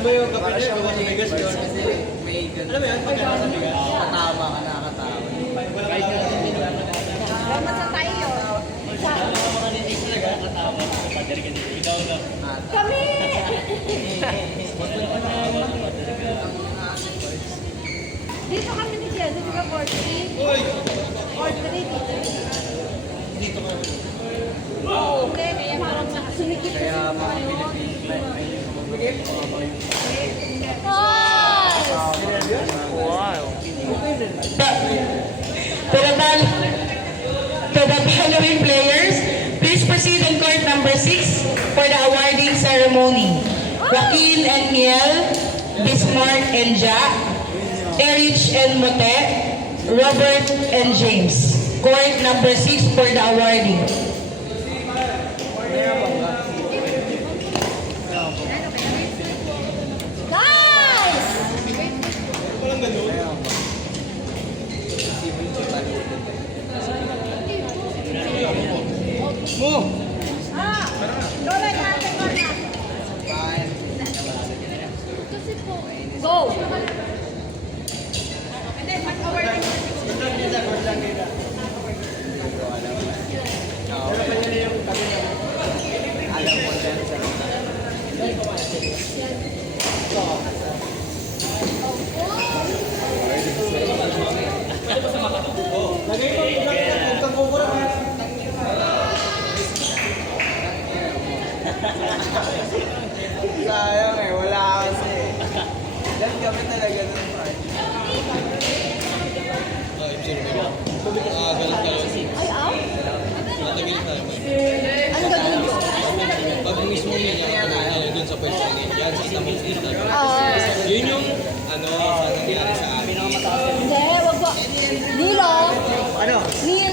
Alam mo yung kapit niya, gawa sa bigas yun. Alam mo yun, pagkakaroon sa bigas. Nakakatawa ka, nakakatawa. Kahit nga sa bigas. Salamat sa tayo. Alam mo mga ni Ace talaga, nakatawa. Pader ka dito. Ikaw lang. Kami! Dito kami ni Jess, dito ka 43. Uy! 43 dito. Dito ka. Oo, okay. Kaya parang sumikip kasi Kaya mga tayo. Wow. To the following players, please proceed on court number 6 for the awarding ceremony. Joaquin and Miel, Bismarck and Jack, Erich and Mote, Robert and James. Court number 6 for the awarding. Nice! Mo! Lola, natin ko na. Go! Hindi, mag-awarding. Alam mo dyan sa Lagay mo, kung kukura ka. sayang eh, wala kasi. Dahil kami talaga ng party. Galit ka yun. Ay, out? Matagil tayo. Ano gagawin ko? Pag mismo yun, yung dun sa pwesto ng yan, sa isang mong yun yung, sa nangyari sa akin. Hindi, wag ko. Nilo, Ano? Neil,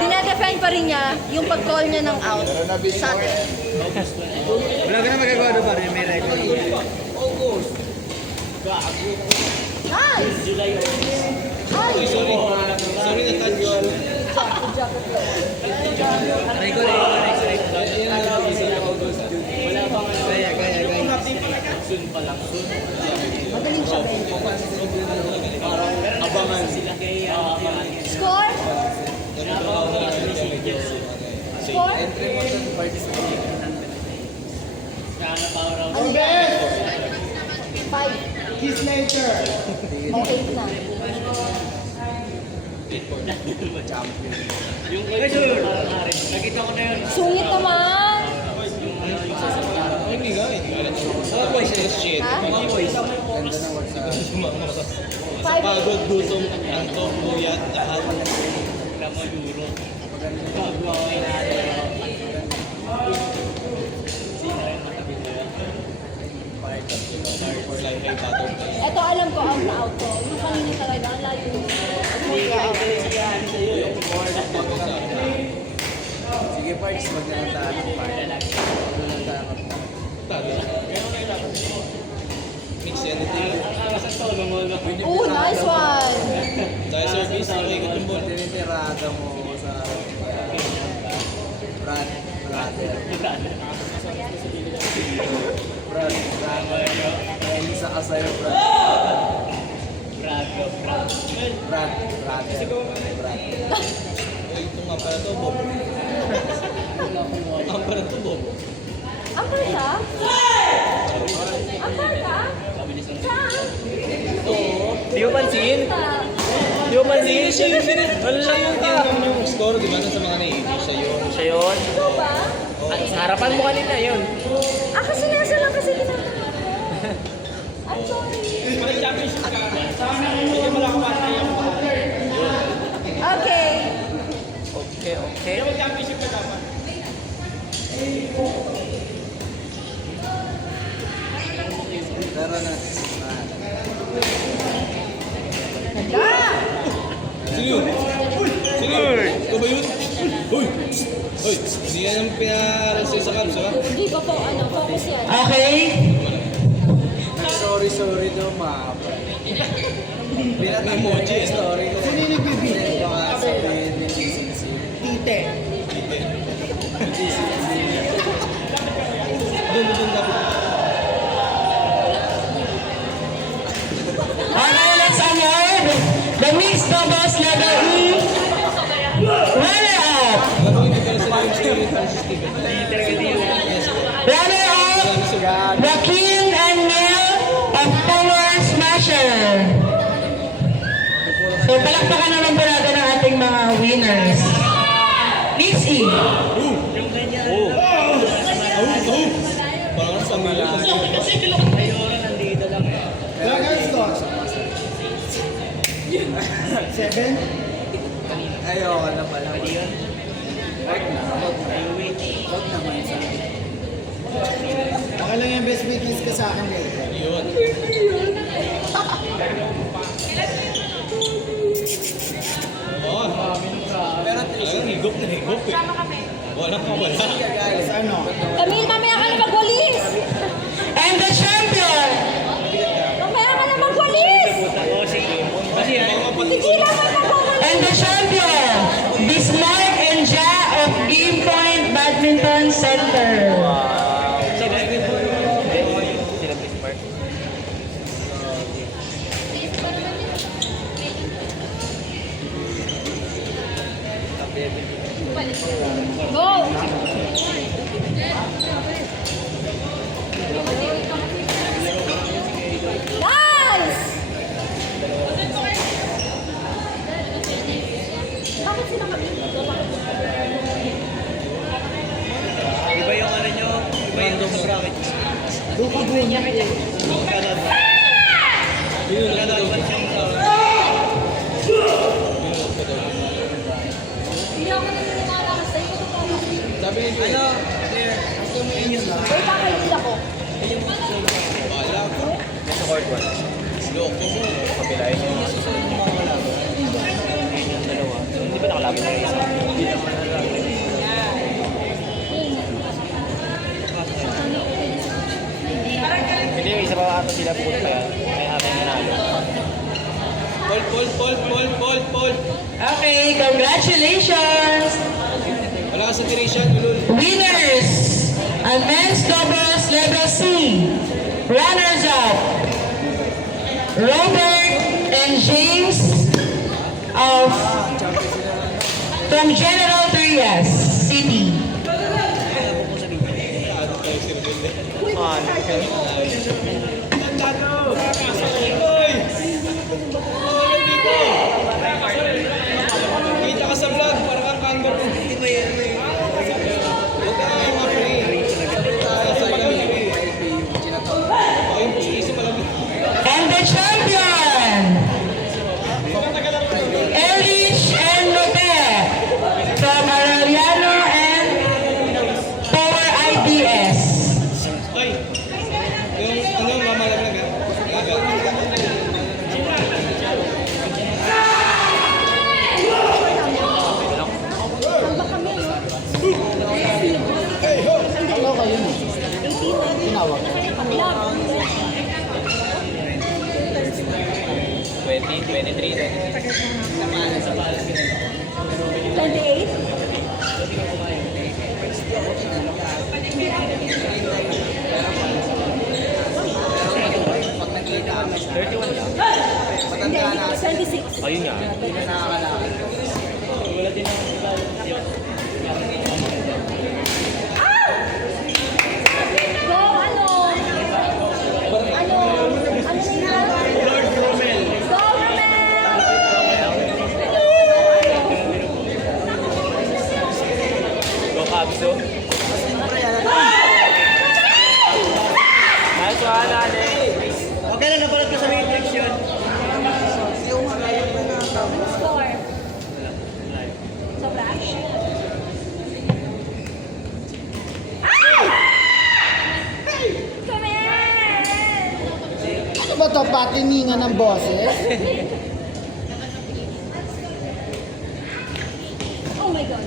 dinedefend pa rin niya yung pag-call niya ng out sa atin. Wala ka na magagawa doon pa rin, may record. Nice! Ay! Sorry. Sorry na tagyon. Record. Wala pang gaya. Magaling siya, Ben. Abangan. Score? Score? Entry mo sa participate. Ano ba? 5. Kiss later. O 8 na. Champion. Nakita ko na yun. Sungit naman! Hindi nga. Mga boys na shit. Ha? Mga boys. Ganda ng word sa... Sa pagod, gutom, antok, buyat, lahat. Ito alam ko, out na out ko. Yung kanina talaga, ang layo. Sige parts, wag na lang tayo ng party. Wag na lang tayo Mix anything. Oh, nice one! Tayo service, nakikot yung ball. Tinitirada mo sa... Brother. Isa ka sa'yo, Brad. Ito nga pala to, Bob. Ang pala to, Bob. Ampar siya? Ampar ka? Saan? Di mo pansin? Di mo pansin? Siya yung score, di ba? Sa mga naiinis, siya yun. Siya yun. Ikaw ba? Sa harapan mo kanina yun. Kasi nasa lang kasi ginagawa ko. I'm sorry. Okay. Okay. Tara na. Ganda! Sige yun. Sige. Ito ba yun? Uy! Uy! Hindi yan ang pinarasay sa Cubs, ha? Hindi pa po, focus yan. Okay. Sorry daw, mahaba. Emoji, eh. Story ko. Sino yung nagbibigay? Baka sabihin ni GCC. Tite. Doon ka. Runner-up, Joaquin and Mel of Power Smasher. So, palakpakan naman po natin ang ating mga winners. Miss E. Parang sa Milan. Ayoko na pala. Wag na. Wag naman sa akin. Okay lang yung best may kiss ka sa akin eh. Yun. Oo. Pero Talagang higop na higop eh. Walang kawala. Sa ano? Camille, mamaya ka na magwalis! And the champion, Mamaya ka na magwalis! Tigilan mo na magwalis! and the champion, Bismarck and Ja of Game Point Badminton Center. Go! Nice! Bakit sila kami dito? Iba yung ano nyo, iba yung sa bracket. Doon ka doon. Hindi ako naniniwala ka sa'yo. Sabi ni ano, Uy, kakainin ako. wala ko. Nasa court 1. Loko mo. Kapilain nyo. Dalawa. Hindi ba nakalaban na yung isa? Hindi naman nakalaban. Hindi, yung isa pa ata sila puto kaya may ating nanalo. Paul. Okay, congratulations! Wala ka sa tiration, ulul. Winners, ang men's doubles level C. Runners-up, Robert and James of from General Trias City. Kita ka sa vlog, para kang kangaroo. Hindi ba yan? Huwag ka nga ma-free. Sa malamig. Baka yung pustiso malamig. And the champion, Erich and Lope from Arellano and Power IDS. Ay! Yung ano, mamalaglag ah. Ano kayo mo? Tinawag ko. 20, 23, 28? pag nakita kami sa 31 lang. Hindi, matanda na 26. Ayun nga. hindi na nakakalakad. Go, ano? Ano? Ano nila? Lord Romel. Go, Romel! Go Capso. Nice one, Ale. Okay lang, napanood ko sa Matrix yun. Score. Sa flash. Come Ano ba to? Patiningan ng boses? Oh my God.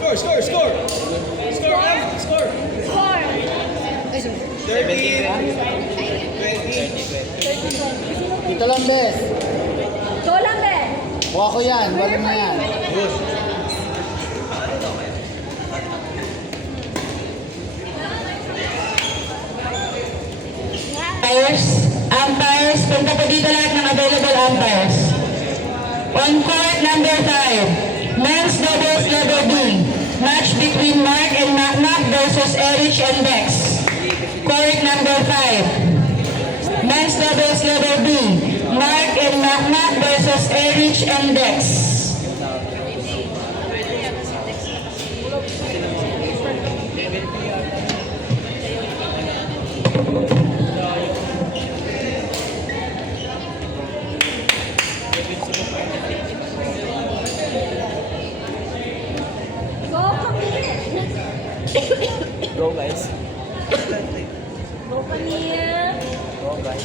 Score! Score. 30. 20. Dito lang, bes. Go lang, be. Kuha ko yan. Wala na yan. Good. Umpires, punta po dito lahat ng available umpires. On court number 5, men's doubles level B. Match between Mark and Macmac versus Erich and Dex. Court number 5, men's doubles level B. Mark and Macmac versus Erich and Dex. Go guys. Go Camille. Go guys.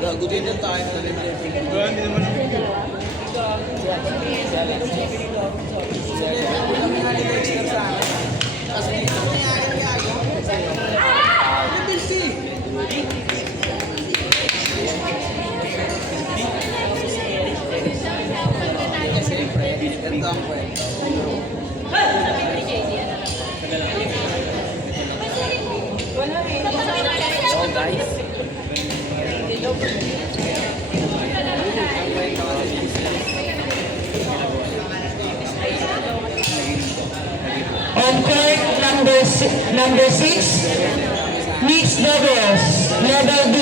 Gago din yung tayo na rin. Hindi naman. Kami nga nila extra sa akin. Kasi dito kami nga rin gago. Mabilis eh. Kasi siyempre, ganito ang kwento. Go guys. On court number 6, mixed doubles, level D.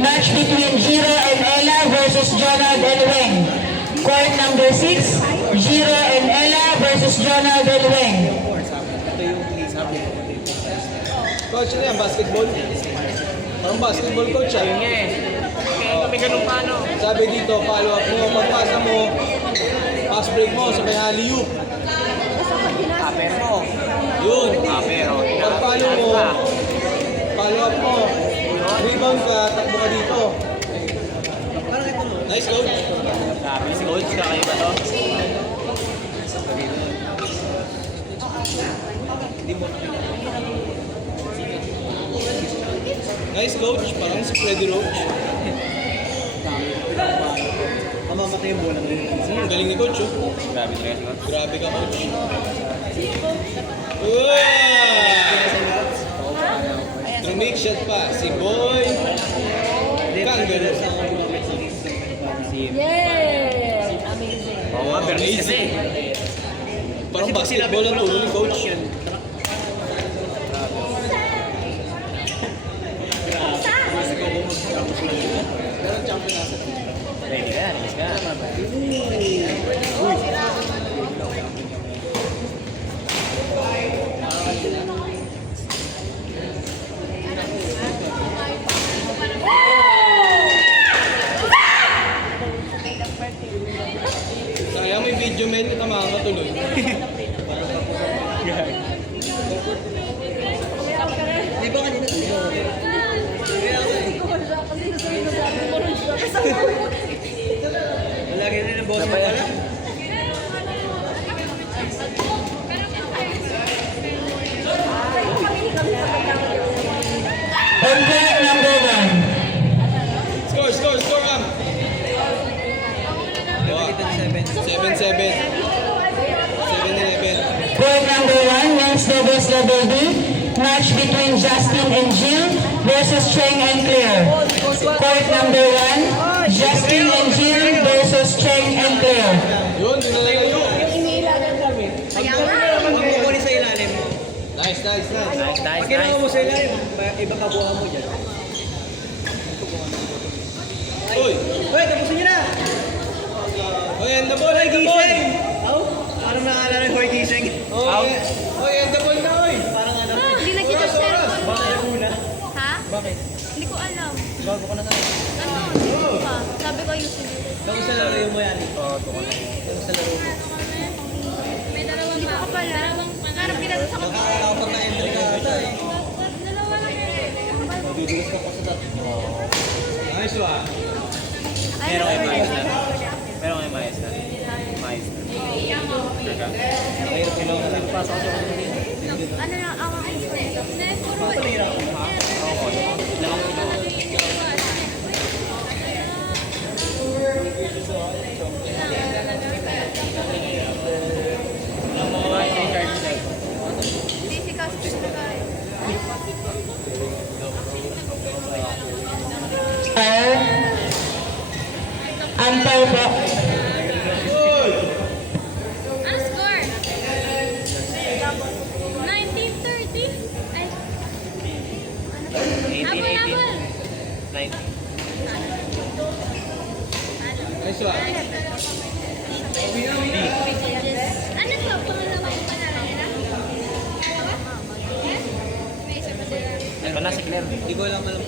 Match between Jiro and Ella versus Jonald and Weng. Court number 6, Jiro and Ella versus Jonald and Weng. Coach, ano yan? Basketball? Parang basketball coach ah. Yun nga eh. Kaya kami ganun paano. Sabi dito, follow up mo, pagpasa mo, pass break mo, sabay alley-oop. Aper mo. Yun. Pero. Pag-follow mo, follow up mo, rebound ka, takbo ka dito. Nice coach. Grabe si coach. Kakaiba to. Nice coach, parang si Freddy Roach. Mamamatay yung bola ng Galing ni coach oh. Grabe talaga si coach. Grabe ka coach. Wow! Drumake shot pa, si Boy Kangaroo. Yay! Amazing. Oo nga, Bernice kasi. Parang basketball ang tulo ni coach. Ready ka, ready ka. Sayang may video men, tama ka tuloy. Di ba kanina Lagi rin ang boss mo pala. On court number 1, Score, Am. 7-7. 7-11. court number 1, men's doubles level B. Match between Justin and Jill versus Cheng and Claire. Court number 1, Justin and Jill versus Cheng and Claire. Yun, yun na lang yun. Kaya nga. Pag kukunin sa ilalim, Nice. pag ginawa mo sa ilalim, iba kabuha mo dyan. Uy, Uy, tapusin nyo na! end the ball. Aw, parang naalala yung Hoy Gising. End the ball na, oy. Parang ano, Hindi na kita cellphone. baka yung una. Ha? Bakit? Hindi ko alam. Bago ko na sa Ano? Hindi pa. Sabi ko ayusin mo. Bago sa laro mo yan. Oo, bago sa laro mo. May dalawang pa. Hindi ko pala. Harap kita sa kapatid. Nakakapag na-enter ka ata eh. Dalawa lang yun. Madudulas ka pa sa tatlo. Nice one. Meron kayo maestra. Meron kayo maestra. Maestra. Mahirap kailangan lang pasok sa Ano na, ang Pasok na hirap. Ano player. Hindi ko lang alam.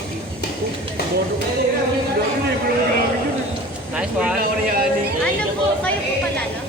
Nice one. Ano po, kayo po panalo?